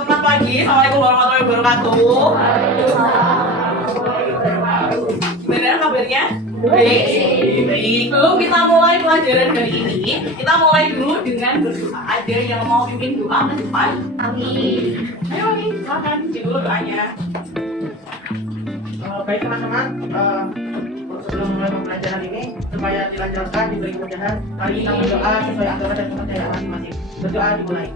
Selamat pagi, Assalamualaikum warahmatullahi wabarakatuh. Gimana kabarnya? Baik. Baik. Sebelum kita mulai pelajaran hari ini, kita mulai dulu dengan berdoa. Ada yang mau pimpin doa ke depan? Amin. Ayo nih, silakan dulu doanya. Baik teman-teman, sebelum mulai pembelajaran ini supaya dilancarkan, diberi kemudahan, mari kita berdoa sesuai agama dan kepercayaan masing-masing. Berdoa dimulai.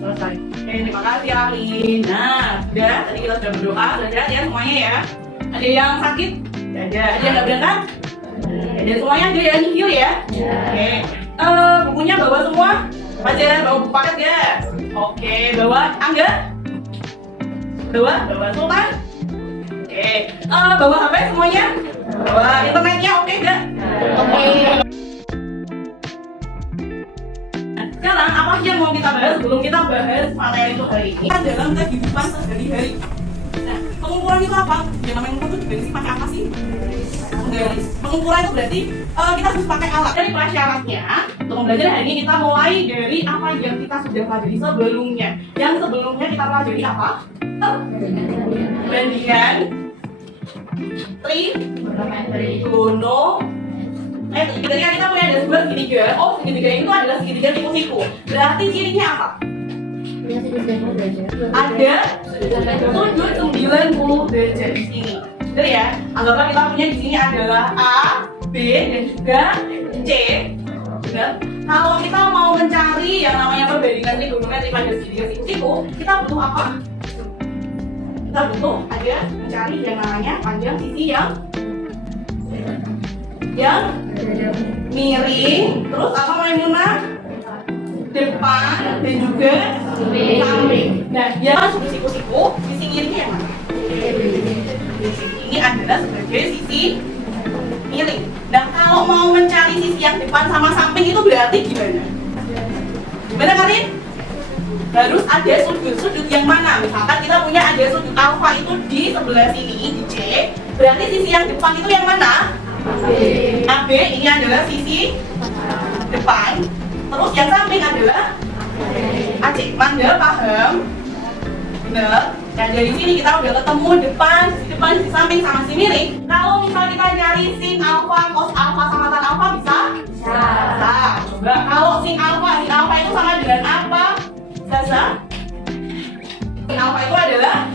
Selesai. Oke, terima kasih Alin. Nah, sudah tadi kita sudah berdoa, belajar ya semuanya ya. Ada yang sakit? Tidak ada. Ada yang nggak berangkat? Ada semuanya ada yang nyicil ya? Oke. Bukunya bawa semua? Pelajaran bawa buku paket ya? Oke, bawa Angga? Bawa Sultan? Oke. Bawa HP semuanya? Bawa internetnya oke nggak? Oke. Sekarang apa sih yang mau kita bahas sebelum kita bahas materi untuk hari ini? Kan dalam kehidupan sehari-hari. Nah, pengukuran itu apa? Yang namanya mengukur itu berarti pakai apa sih? Garis. Pengukuran itu berarti kita harus pakai alat. Dari prasyaratnya, untuk pembelajaran hari ini kita mulai dari apa yang kita sudah pelajari sebelumnya. Yang sebelumnya kita pelajari apa? Bandingan, trigono. Ketika kita punya ada sebuah segitiga, segitiga itu adalah segitiga siku-siku. Berarti cirinya apa? Ada sudut 90 derajat di sini. Betul ya? Anggaplah kita punya di sini adalah A, B, dan juga C. Benar? Kalau kita mau mencari yang namanya perbandingan trigonometri pada segitiga siku-siku, kita butuh apa? Kita butuh ada mencari yang namanya panjang sisi yang miring, terus apa Maimunah? Depan dan juga samping. Nah, yang siku-siku, sisi miringnya yang mana? Ini adalah sebagai sisi miring. Nah, kalau mau mencari sisi yang depan sama samping itu berarti gimana? Gimana Karin? Harus ada sudut-sudut yang mana? Misalkan kita punya ada sudut alfa itu di sebelah sini, di C. Berarti sisi yang depan itu yang mana? AB ini adalah sisi depan, terus yang samping adalah AC. Manda paham? Bener? Nah dari sini kita udah ketemu depan, sisi samping sama sisi miring. Kalau misal kita cari sin alfa, cos alfa sama tan alfa bisa? Bisa. Coba kalau sin alfa itu sama dengan apa? Bisa? Sin alfa itu adalah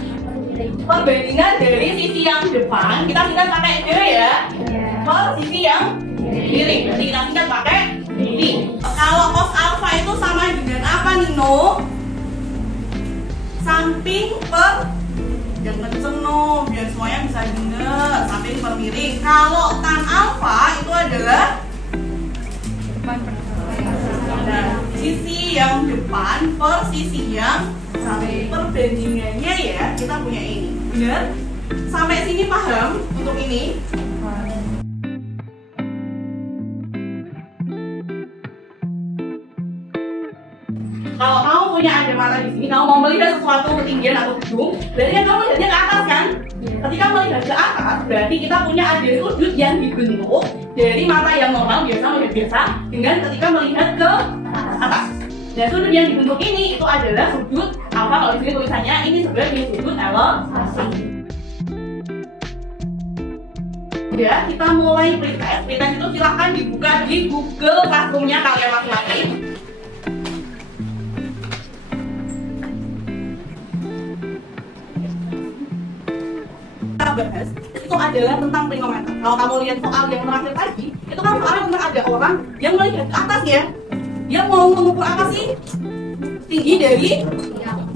perbandingan dari sisi yang depan, kita singkat pakai D ya, per sisi yang miring. Berarti kita singkat pakai ini. Kalau cos alfa itu sama dengan apa Nino? Samping per, yang kenceng no, biar semuanya bisa dengar. Samping per miring. Kalau tan alfa itu adalah sisi yang depan per sisi yang samping. Perbandingannya ya kita punya ini. Benar? Sampai sini paham untuk ini? Kalau kamu punya ada mata di sini, kamu mau melihat sesuatu ketinggian atau gedung, berarti kan kamu melihatnya ke atas kan? Ketika melihat ke atas, berarti kita punya ada sudut yang dibentuk dari mata yang normal biasa melihat biasa dengan ketika melihat ke atas. Dan sudut yang dibentuk ini itu adalah sudut alfa. Kalau di sini tulisannya ini sebagai sudut elevasi. Ya, kita mulai pretest. Pretest itu silahkan dibuka di Google Classroom-nya kalian masing-masing. Kita bahas itu adalah tentang trigonometri. Kalau kamu lihat soal yang terakhir tadi, itu kan soalnya tentang ada orang yang melihat ke atas ya. Dia mau mengukur apa sih? Tinggi dari?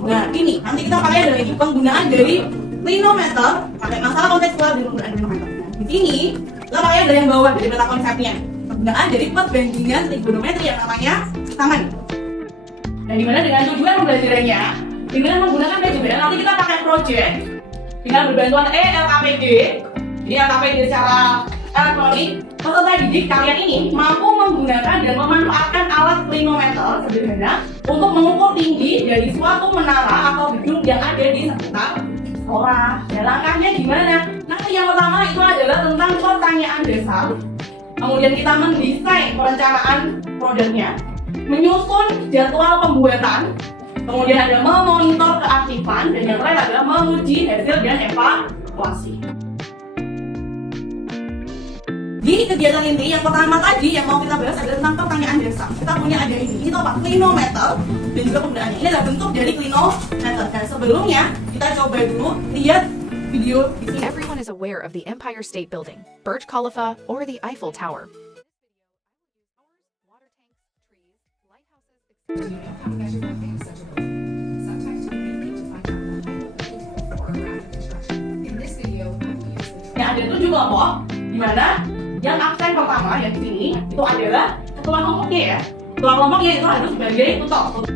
Nah ini, nanti kita pakai dari penggunaan dari trigonometer. Pakai masalah kontekstual di penggunaan trigonometer. Di sini, kita pakai dari yang bawah, dari peta konsepnya. Penggunaan dari perbandingan trigonometri yang namanya tangan. Dan dimana dengan tujuan pembelajarannya, dengan menggunakan manajemen, nanti kita pakai project dengan berbantuan LKPD. Ini LKPD secara elektronik. Peserta didik kalian ini mampu menggunakan dan memanfaatkan alat trigonometer sederhana untuk mengukur tinggi dari suatu menara atau gedung yang ada di sekitar sekolah. Dan langkahnya gimana? Nah, yang pertama itu adalah tentang pertanyaan dasar. Kemudian kita mendesain perencanaan produknya. menyusun jadwal pembuatan, kemudian ada memonitor keaktifan, dan yang terakhir adalah menguji hasil dan evaluasi. Di kegiatan inti yang pertama tadi yang mau kita bahas adalah tentang pertanyaan dasar. Kita punya ada ini apa? Clinometer dan juga penggunaannya. Ini adalah bentuk dari clinometer. Dan sebelumnya kita coba dulu lihat video di sini. Everyone is aware of the Empire State Building, Burj Khalifa, or the Eiffel Tower. Yang ada 7 kelompok, di mana yang absen pertama yang di sini itu adalah ketua kelompoknya ya. Ketua kelompoknya itu harus sebagai tutor.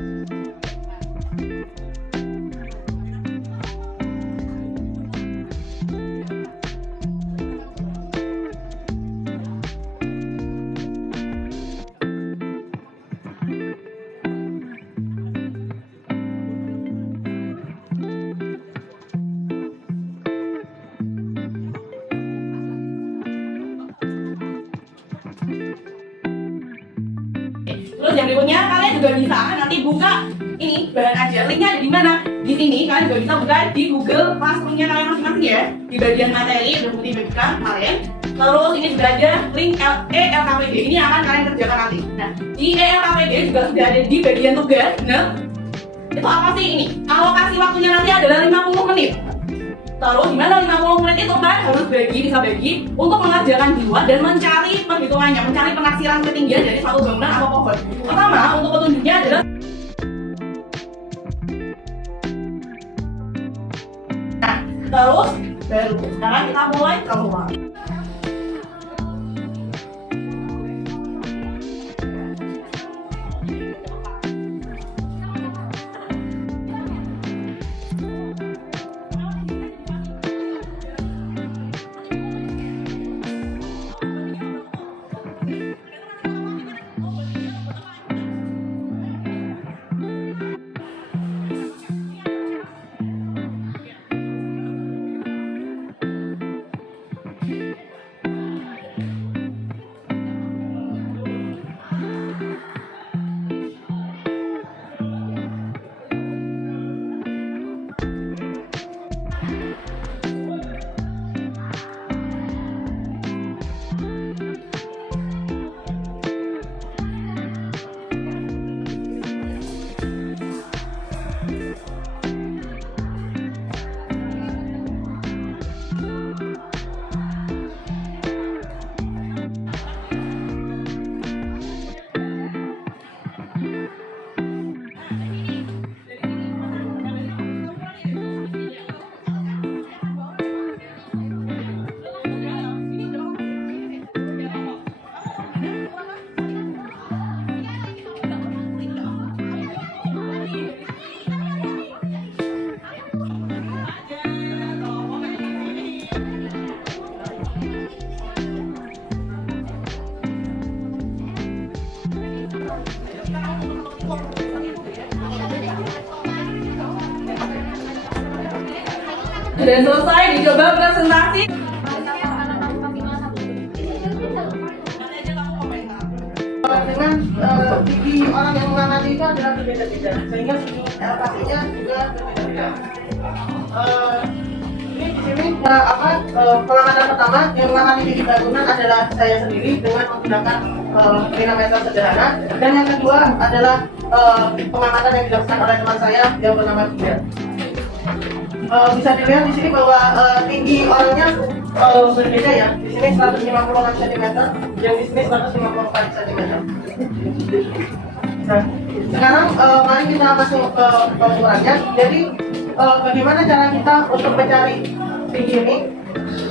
Terus yang berikutnya kalian juga bisa nanti buka ini bahan ajar, linknya ada di mana? Di sini kalian juga bisa buka di Google Classroom-nya kalian masing-masing ya. Di bagian materi udah putih bagikan kemarin. Terus ini juga ada link ELKPD, ini yang akan kalian kerjakan nanti. Nah di ELKPD juga sudah ada di bagian tugas. Nah itu apa sih ini? Alokasi waktunya nanti adalah 50 menit. Terus gimana 50 menit itu kan harus bisa bagi untuk mengerjakan di luar dan mencari perhitungannya, mencari penaksiran ketinggian dari suatu bangunan atau pohon. Pertama, untuk petunjuknya adalah nah, terus baru sekarang kita mulai keluar. Sudah selesai dicoba presentasi. Dengan tinggi orang yang menangani itu adalah berbeda-beda, sehingga pastinya juga berbeda-beda. Ini di sini pengamatan pertama yang menangani tinggi bangunan adalah saya sendiri dengan menggunakan clinometer sederhana, dan yang kedua adalah pengamatan yang dilakukan oleh teman saya yang bernama Buya. Bisa dilihat di sini bahwa tinggi orangnya berbeda ya. Di sini 156 cm, yang di sini 154 cm. Nah, sekarang mari kita masuk ke pengukurannya. Jadi bagaimana cara kita untuk mencari tinggi ini?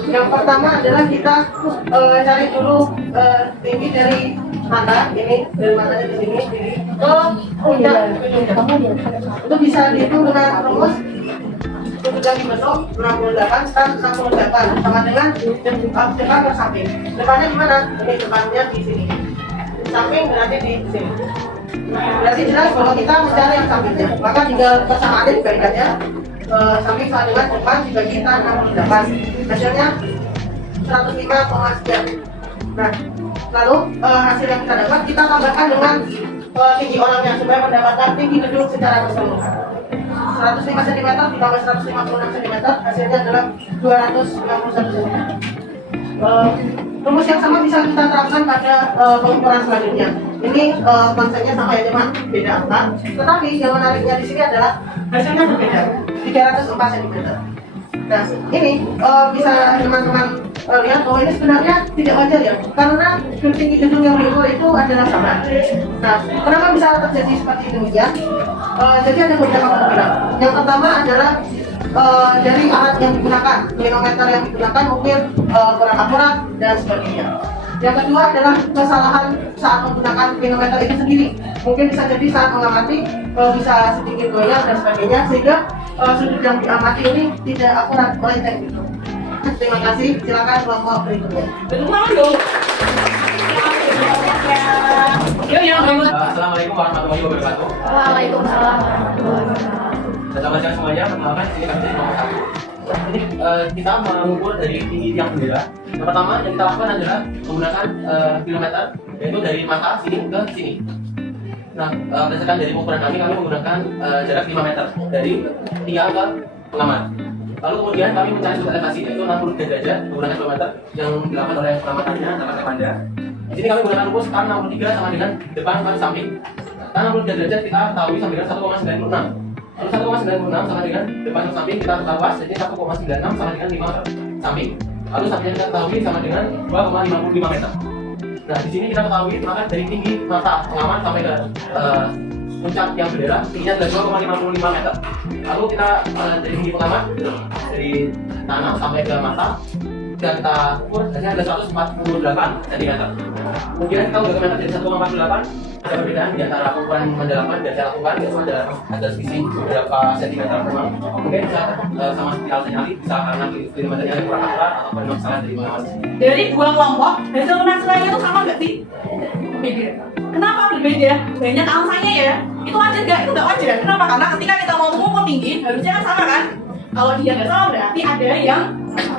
Yang pertama adalah kita cari dulu tinggi dari mata ini, dari matanya di sini ke puncak gedung. Itu bisa dihitung dengan rumus. Itu sudah dibentuk 68 dan 68 sama dengan depan ke samping. Depannya di mana? Ini depannya di sini. Samping berarti di sini. Berarti jelas bahwa kita mencari yang sampingnya. Maka tinggal persamaannya dibalikannya. Samping sama dengan depan dibagi 68. Hasilnya 105,9. Nah, lalu hasil yang kita dapat kita tambahkan dengan tinggi orangnya supaya mendapatkan tinggi gedung secara keseluruhan. 105 cm ditambah 156 cm hasilnya adalah 251 cm. Rumus yang sama bisa kita terapkan pada pengukuran selanjutnya. Ini konsepnya sama ya teman, beda angka. Tetapi yang menariknya di sini adalah hasilnya berbeda, 304 cm. Nah, ini bisa teman-teman lihat bahwa ini sebenarnya tidak wajar ya, karena tinggi gedung yang diukur itu adalah sama. Nah, kenapa bisa terjadi seperti demikian? Jadi ada beberapa penyebab. Yang pertama adalah dari alat yang digunakan, klinometer yang digunakan mungkin kurang akurat dan sebagainya. Yang kedua adalah kesalahan saat menggunakan klinometer itu sendiri. Mungkin bisa jadi saat mengamati bisa sedikit goyang dan sebagainya, sehingga sudut yang diamati ini tidak akurat melenceng gitu. Terima kasih, silakan kelompok berikutnya. Dong. Assalamualaikum warahmatullahi wabarakatuh. Waalaikumsalam. Selamat siang semuanya. Perkenalkan, ini kami dari kelompok 1. Jadi kita mengukur dari tinggi tiang bendera. Yang pertama yang kita lakukan adalah menggunakan kilometer, yaitu dari mata sini ke sini. Nah, berdasarkan dari pengukuran kami menggunakan jarak 5 meter dari tiang ke pengamat. Lalu kemudian kami mencari sudut elevasi, yaitu 60 derajat menggunakan kilometer yang dilakukan oleh pengamatannya dapat Anda. Di sini kami menggunakan rumus tan 63 sama dengan depan kali samping. Tan 60 derajat kita ketahui sama dengan 1,96. Lalu 1,96 sama dengan depan kali samping kita tetap luas, jadi 1,96 sama dengan 5 samping. Lalu sampingnya kita ketahui sama dengan 2,55 meter. Nah, di sini kita ketahui maka dari tinggi mata pengamat sampai ke puncak yang bendera tingginya adalah 2,55 meter. Lalu kita dari tinggi pengamat dari tanah sampai ke mata dan kita ukur hasilnya ada 148 cm. Kemudian kita udah meter jadi 1,48. Ada perbedaan di antara ukuran mendalaman dan saya lakukan, yaitu ada selisih beberapa sentimeter memang. Mungkin bisa sama seperti hal senyali, bisa karena kilometernya kurang akurat atau memang salah dari pengamat. Dari dua kelompok, hasil penafsirannya itu sama nggak sih? Beda. Kenapa berbeda? Banyak alasannya ya. Itu wajar nggak? Itu nggak wajar. Kenapa? Karena ketika kita mau mengukur tinggi, harusnya kan sama kan? Kalau dia nggak sama berarti ada yang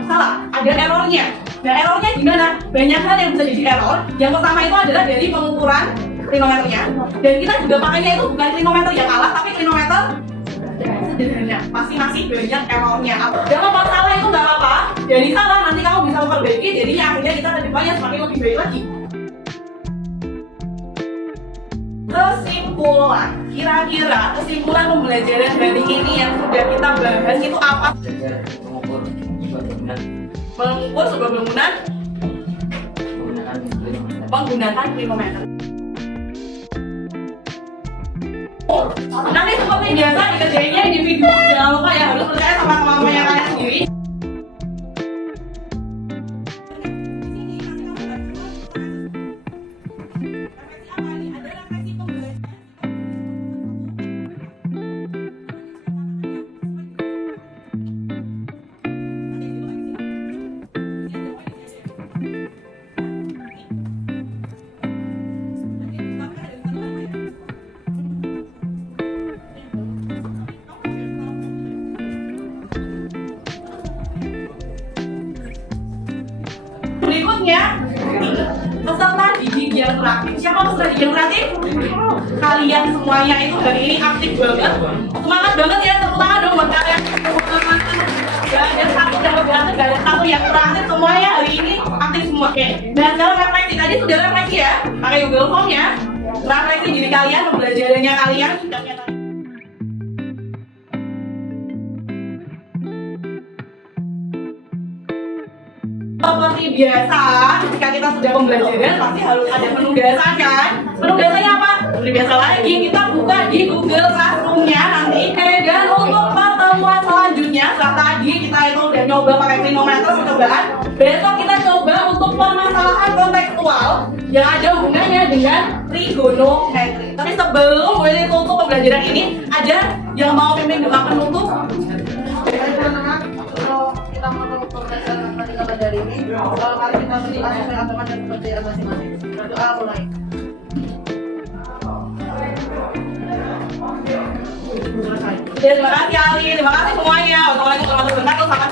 salah, ada errornya. Nah, errornya gimana? Banyak hal yang bisa jadi error. Yang pertama itu adalah dari pengukuran klinometernya. Dan kita juga pakainya itu bukan klinometer yang alat, tapi klinometer sederhana. Masing-masing banyak errornya. Jangan kalau salah itu nggak apa-apa. Jadi salah nanti kamu bisa memperbaiki. Jadi akhirnya kita ke depannya semakin lebih baik lagi. Kesimpulan, kira-kira kesimpulan pembelajaran hari ini yang sudah kita bahas itu apa? Mengukur sebuah bangunan Mengukur sebuah bangunan menggunakan klinometer. Nanti seperti biasa dikerjainnya individu, jangan lupa ya harus percaya sama kemampuannya kalian sendiri. Berikutnya, peserta didik yang kreatif. Siapa peserta didik yang kreatif? Kalian semuanya itu hari ini aktif banget, semangat banget ya, tepuk tangan dong buat kalian. Gak ada satu yang lebih aktif, gak ada satu yang kurang aktif, semuanya hari ini aktif semua. Oke. Dan sekarang refleksi, tadi sudah refleksi ya, pakai Google Form ya. Refleksi diri kalian, pembelajarannya kalian, sikapnya kalian. Seperti biasa, ketika kita sudah pembelajaran pasti harus ada penugasan kan? Penugasannya apa? Seperti biasa lagi, kita buka di Google Classroom-nya nanti. Dan untuk pertemuan selanjutnya, setelah tadi kita itu udah nyoba pakai klinometer percobaan. Besok kita coba untuk permasalahan kontekstual yang ada hubungannya dengan trigonometri. Tapi sebelum gue tutup pembelajaran ini, ada yang mau pimpin doa penutup? Baik teman-teman, kita menutup pembelajaran pada hari ini. Mari kita berdoa sesuai agama dan kepercayaan masing-masing. Berdoa mulai. Ya, terima kasih Ali, terima kasih semuanya. Wassalamualaikum warahmatullahi wabarakatuh.